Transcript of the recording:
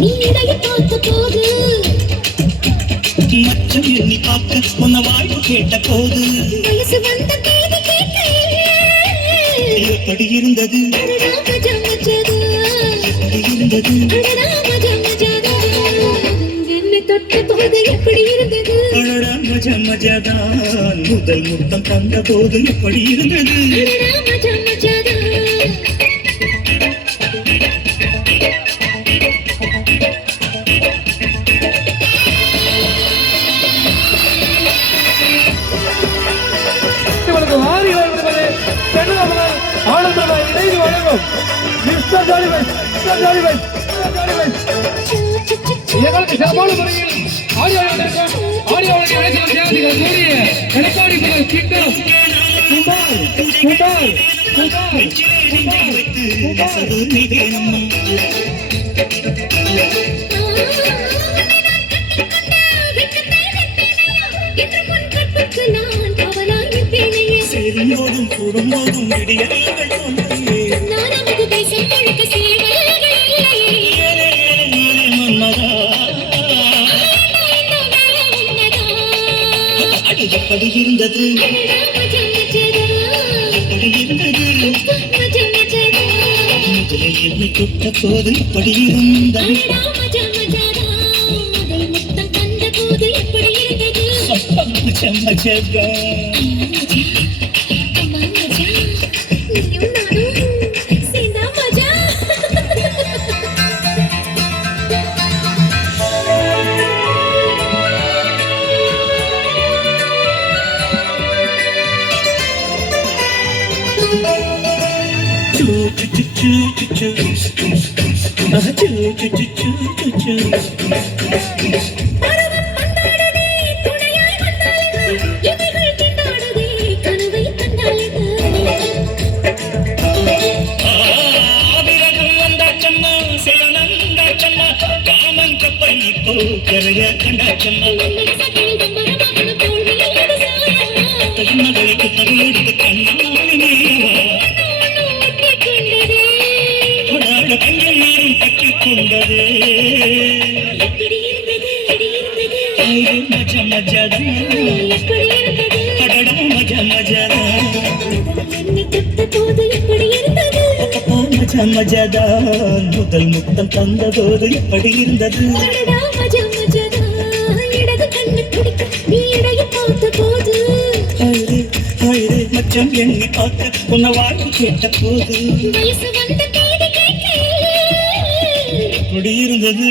நீ இடைய பார்த்த போது மச்சம் எண்ணி பார்க்க உன்ன வாழ்வு கேட்ட போது வயசு வந்த தேதி கேட்டேன் எப்படி இருந்தது மஜம் மஜது எப்படி இருந்தது மஜம் மஜது என்னை தொட்ட போது எப்படி இருந்தது மஜம் மஜதான் முதல் முத்தம் தந்த போது எப்படி இருந்தது மஜம் மஜது ஆனந்தமாய் இணைந்து வழங்கும் மிஸ்டர் ஜாலிபை எங்களுக்கு சிறப்பான முறையில் ஆடியோவுடைய அனைத்து சேவைகள் கூடிய எடப்பாடி கிங்டம் குமார் செறியோடும் குடும்போடும் விடியல்கள் எப்படி இருந்தது முதலில் என்னை தொட்ட போது எப்படி இருந்தது கரைய கண்டாச்சம்மா மகளுக்கு தவியெடுத்து கண்ணாட கண்கள் நேரம் பற்றிக் கொண்டது மஜ மஜதா மஜ மஜதா மஜ மஜதா முதல் முத்தம் தந்த போது எப்படி இருந்தது மச்சம் எண்ணி பார்க்க உன்னை வாழ்வு கேட்ட போது எப்படி இருந்தது